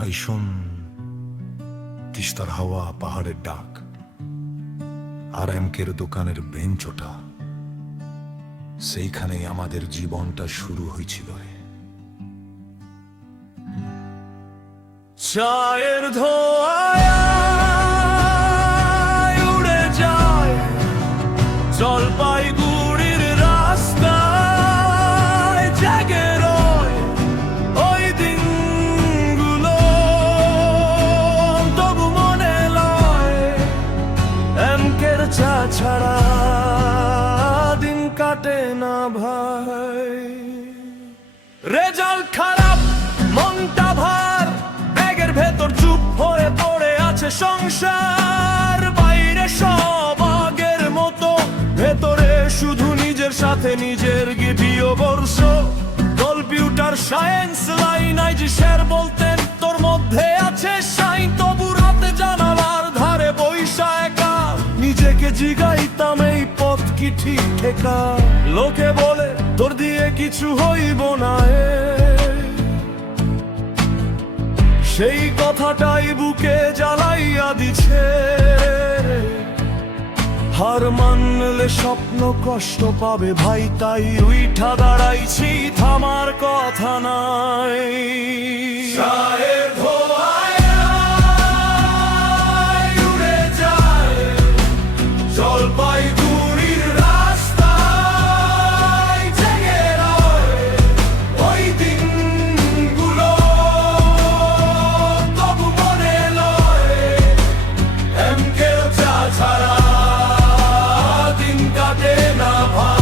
ভাই শোন, তিস্তার হাওয়া, পাহাড়ের ডাক আর এমকের দোকানের বেঞ্চটা, সেইখানেই আমাদের জীবনটা শুরু হয়েছিল রে। চায়ের ধোঁয়ায় উড়ে যায় জলপাইগুড়ির রাস্তায়, জেগে রয় ওই দিনগুলো, তবু মনে লয় এমকের চা ছাড়া দিন কাটে না ভাই। রেজাল্ট খারাপ, মনটা ভার, ব্যাগের ভেতর চুপ হয়ে পড়ে আছে সংসার। বাইরে সব আগের মতো, ভেতরে শুধু নিজের সাথে নিজের গিপিও বর্ষ। Computer science line IG sir বলতেন তোর মধ্যে আছে সাইন, তবু রাতে জানালার ধারে বইসা একা নিজেকে জিগাইতাম এই পথ কি ঠিক ঠেকা। লোকে বলে তোর দিয়ে কিছু হইব না, সেই কথাটাই বুকে জ্বালাইয়া দিছে। হার মানলে স্বপ্ন কষ্ট পাবে ভাই, তাই উইঠা দাঁড়াইছি, থামার কথা নাই। চায়ের ধোঁয়ায় উড়ে যায় জলপাইগুড়ির রাস্তায়, জেগে রয় ওই দিনগুলো, তবু মনে লয় এমকেও চা ছাড়া দিন কাটে না ভাই।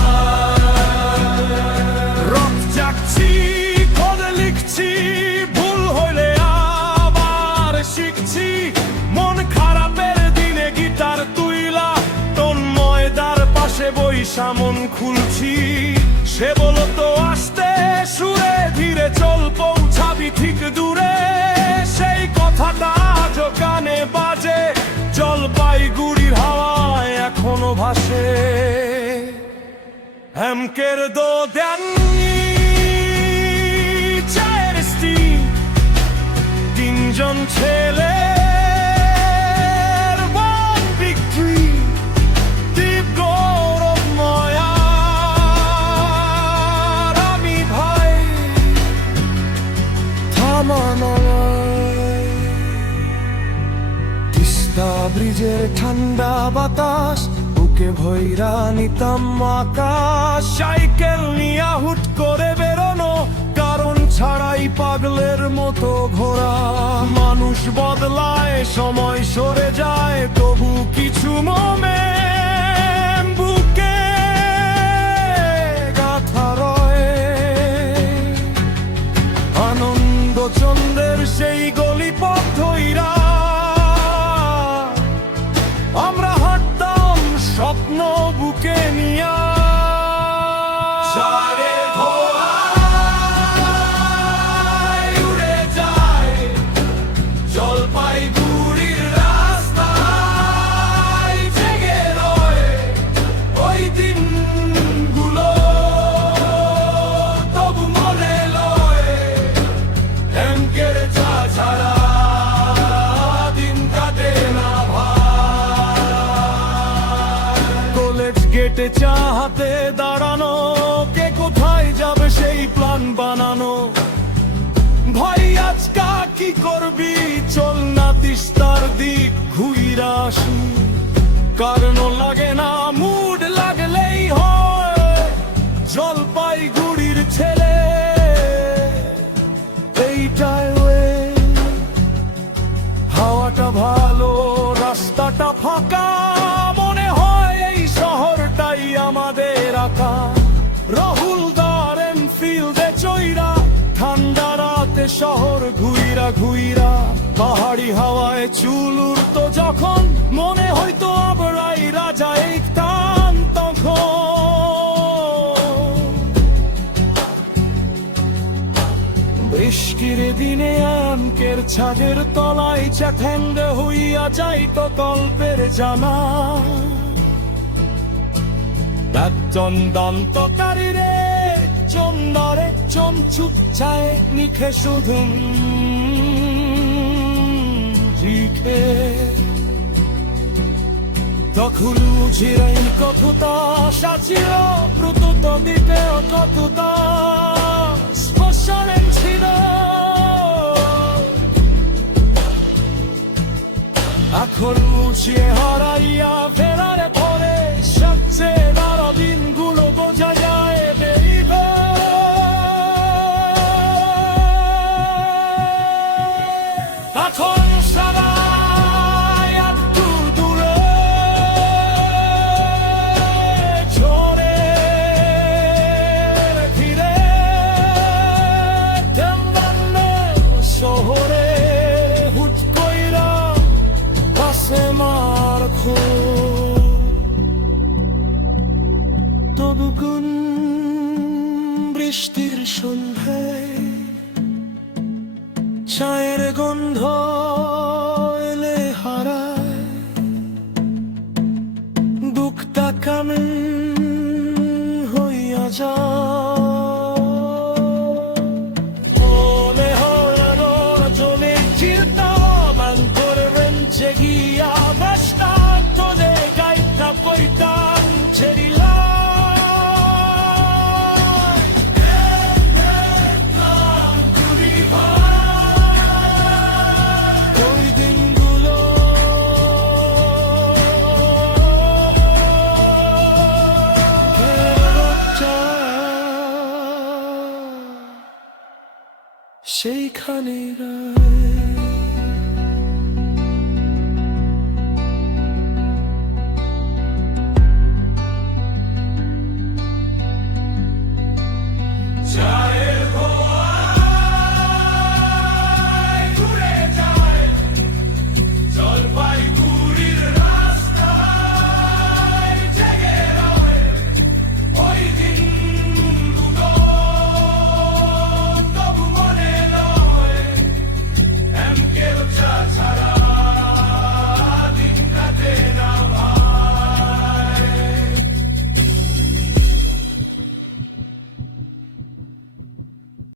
রথ জাগছি, কোড লিখছি, ভুল হইলে আবার শিখছি। মন খারাপের দিনে গিটার তুইলা তন্ময়দার পাশে বইসা মন খুলছি। সে বলতো আস্তে সুরে ধীরে চল, পৌঁছাবি ঠিক দূরে, সেই কথাটা আজও কানে বাজে, জলপাইগুড়ির হাওয়ায় এখনো ভাসে। এমকের দো দেননি চায়ের স্টিম, তিনজন ছেলে ব্রিজের ঠান্ডা বাতাস, বুকে ভৈরা নিতাম আকাশ। সাইকেল নিয়া হুট করে বেরোনো, কারণ ছাড়াই পাগলের মতো ঘোরা। মানুষ বদলায়, সময় সরে যায়, তবু কিছু মোমেন্ট বুকে গাঁথা রয়। আনন্দ চন্দ্রের সেই গলি পথ ধইরা আমরা হাঁটতাম স্বপ্ন বুকে নিয়া। চায়ের ধোঁয়ায় উড়ে যায় জলপাইগুড়ির রাস্তায়, জেগে রয় ওই দিনগুলো, তবু মনে লয় এমকের চা ছাড়া দিন কাটে না ভাই। কলেজ গেটে চা হাতে দাঁড়ানো, কে কোথায় যাবে সেই প্ল্যান বানানো। ভাই আজকা কি করবি, চল না তিস্তার দিক ঘুইরা আসি। কারণ লাগে না, মুড লাগলেই হয় জলপাইগুড়ির ছেলে। এইটাই হাওয়াটা ভালো, রাস্তাটা ফাঁকা, মনে হয় এই শহরটাই আমাদের আঁকা। রাহুল গার্ডেন ফিল্ডে চইরা, ঠান্ডা রাতে শহর ঘুইরা ঘুইরা, পাহাড়ি হাওয়ায় চুল উড়তো যখন, মনে হয়তো আমরাই রাজা একটান তখন। বৃষ্টির দিনে এমকের ছাদের তলায় চা ঠান্ডা হইয়া যাইতো গল্পের জানা। চন্দন তকারি রে চন্দরে চমচুপ চায় নিখে শুধু লিখে তখন বুঝিরাই কতটা সাচিল প্রতুত দিতে কতটা স্পর্শন ছিল এখন মুছিয়ে হারাইয়া ফেরার পরে সবচেয়ে বড় দিনগুলো বোঝা যায় বেরিব এখন সবাই একটু দূরে ঝরে ফিরে কেমনে শহরে হুট কইরা পাশে মার খো তবু কোন বৃষ্টির সন্ধ্যায় চায়ের গন্ধ এলে হারায় বুকটা কেমন হইয়া যায় হলো জমে চিন্তা মান করবেন গিয়া বাসটা তোদের গাইটা কইতাম ছেড়িলা সেইখানে